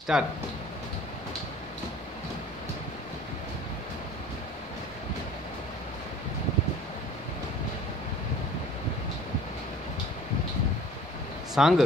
Start. Song.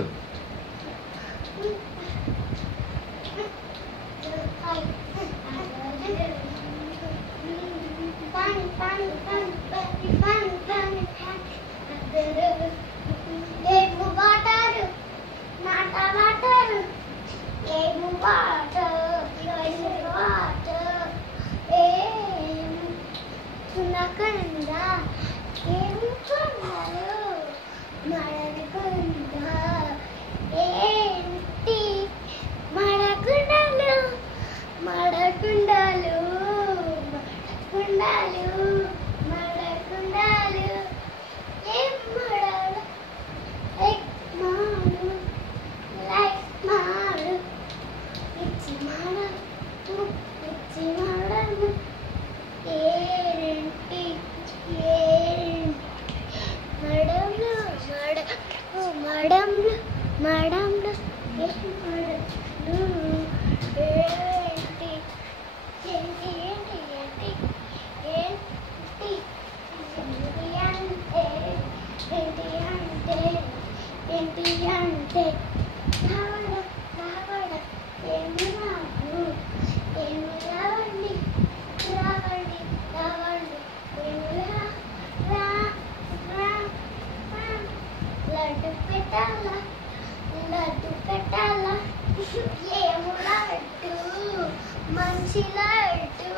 మంచి లడ్డు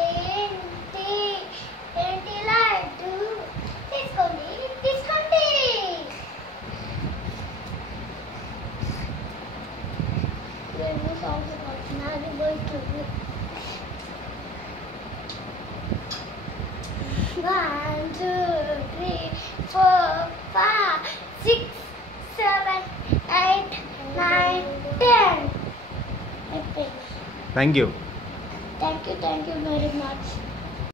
ఏంటి ఏంటి లడ్డు తీసుకోండి తీసుకోండి. రెండు సాంగ్స్ పడుతున్నారు పోయిస్తుంది. 1 2 3 4 5 6 7 8 9 10. Thank you. Thank you very much.